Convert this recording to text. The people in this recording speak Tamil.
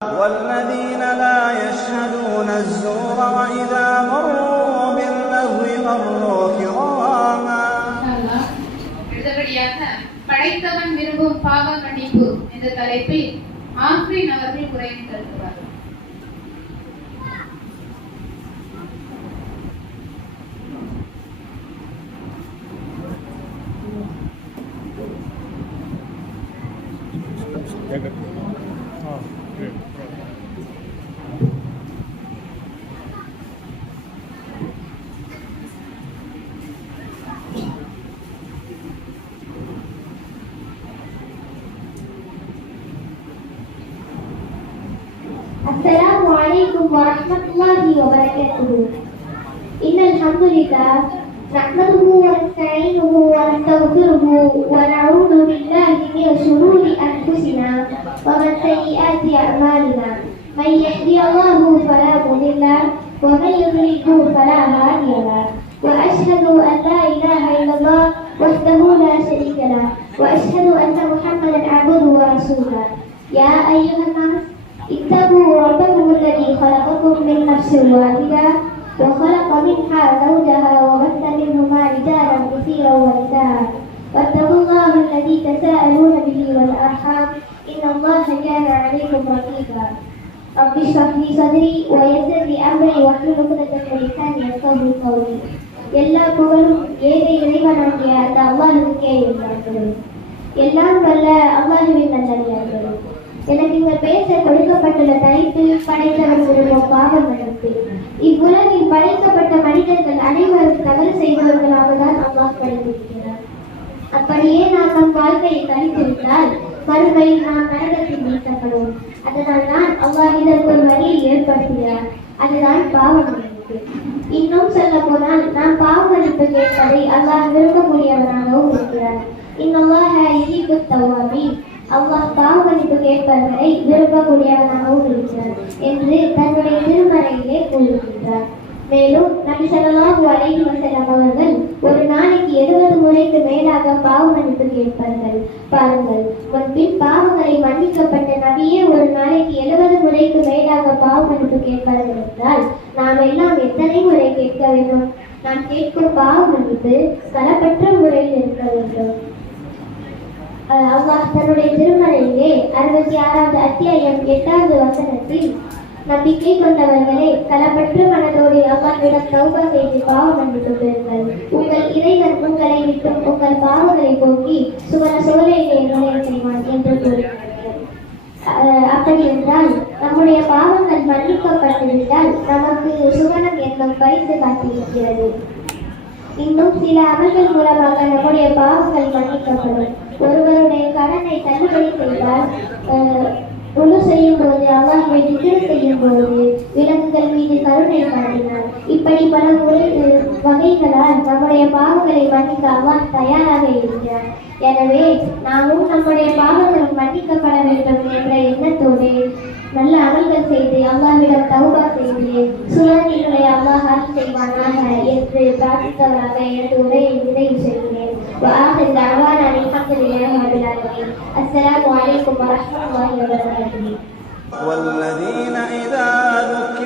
والذين لا يشهدون الزور وإذا مروا باللغو مروا كراما. படைத்தவன் விரும்பும் பாவ மன்னிப்பு என்ற தலைப்பில் ஆஃப்ரின் அவர்கள் உரை நிகழ்த்துவார். السلام عليكم ورحمة الله وبركاته. إن الحمد لله نحمده ونستعينه ونستغفره ونعوذ بالله من شرور أنفسنا ومن سيئات أعمالنا. من يهدي الله فلا مضل له ومن يضلل فلا هادي له. وأشهد أن لا إله إلا الله وحده لا شريك له وأشهد أن محمدا عبده ورسوله. يا أيها الناس اتقوا ربكم الذي خلقكم من نفس واحدة وخلق منها زوجها وبث منهما رجالا كثيرا ونساء واتقوا الله الذي تساءلون به والأرحام إن الله كان عليكم رقيبا. رب اشرح لي صدري ويسر لي أمري واحلل عقدة من لساني يفقهوا قولي. எல்லா புகழும் ஏக இறைவனாகிய அந்த அல்லாஹ்வுக்கே உரித்தானது. எல்லாம் வல்ல அல்லாஹ்வின் நல்லடியார்களே, எனக்கு இங்க பேச கொடுக்கப்பட்டுள்ள தலைப்பு படைத்தவன் விரும்பும் பாவ மன்னிப்பு. இவ்வுலகில் படைக்கப்பட்ட மனிதர்கள் அனைவரும் தவறு செய்தவர்களாக தான் அல்லாஹ் படைத்திருக்கிறார். அப்படியே நாம் நம் வாழ்க்கையை கழித்துவிட்டால் மறுமையில் நாம் நரகத்தில் வீழ்த்தப்படுவோம். அதனால் தான் அல்லாஹ் இதற்கு ஒரு வழியை ஏற்படுத்துகிறார். அதுதான் பாவ மன்னிப்பு. இன்னும் சொல்ல போனால் நாம் பாவ மன்னிப்பு கேட்பதை அல்லாஹ் விரும்பக்கூடியவனாகவும் இருக்கிறார். இன்னல்லாஹ யுஹிப்புத் தவ்வாபீன், அல்லாஹ் பாவ மன்னிப்பு கேட்பவர்களை விரும்பக்கூடியவனாகவும் இருக்கிறார் என்று தன்னுடைய திருமறையிலே கூறுகின்றார். மேலும் நபி ஸல்லல்லாஹு அலைஹி வஸல்லம் அவர்கள் ஒரு நாளைக்கு 70 முறைக்கு மேலாக பாவ மன்னிப்பு கேட்பார்கள். பாருங்கள், முன்பின் பாவங்களை மன்னிக்கப்பட்ட நபியே ஒரு நாளைக்கு 70 முறைக்கு மேலாக பாவ மன்னிப்பு கேட்பார்கள் என்றால் நாம் எல்லாம் எத்தனை முறை கேட்க வேண்டும்? நாம் கேட்கும் பாவ மன்னிப்பு களப்பற்ற முறையில் இருக்க வேண்டும். அல்லாஹ் தன்னுடைய திருமறையிலே 66வது அத்தியாயம் 8வது வசனத்தில், நம்பிக்கை கொண்டவர்களே, களப்பற்ற மனதோடு அல்லாஹ்விடம் தௌபா செய்து பாவ மன்னிப்பு பெறுங்கள். உங்கள் இறைவன் உங்களை விட்டு உங்கள் பாவங்களை போக்கி சுவன சோலையிலே நுழைய செய்வான் என்று கூறுகிறார்கள். அப்படி என்றால் நம்முடைய பாவங்கள் மன்னிக்கப்பட்டுவிட்டால் நமக்கு சுவனம் என்னும் பரிசு காத்திருக்கிறது. இன்னும் சில அமல்கள் மூலமாக நம்முடைய பாவங்கள் மன்னிக்கப்படும். ஒருவருடைய கடனை தள்ளுபடி செய்தால், உழு செய்யும் போது, அல்லாஹ்வை திக்ர் செய்யும் போது, விலங்குகள் மீது கருணை காட்டினார், இப்படி பல வகைகளால் நம்முடைய பாவங்களை மன்னிக்க அல்லாஹ் தயாராக இருக்கிறார். எனவே நாமும் நம்முடைய பாவங்கள் மன்னிக்கப்பட வேண்டும் என்ற எண்ணத்தோடு நல்ல அமல்கள் செய்து அல்லாஹ்விடம் தௌபா செய்து சுவனங்களை அல்லாஹ் அருள் செய்வானாக என்று பிரார்த்தித்தவராக எனது உரையை நிறைவு செய்கிறேன். السلام عليكم ورحمة الله وبركاته. والذين إذا ذكروا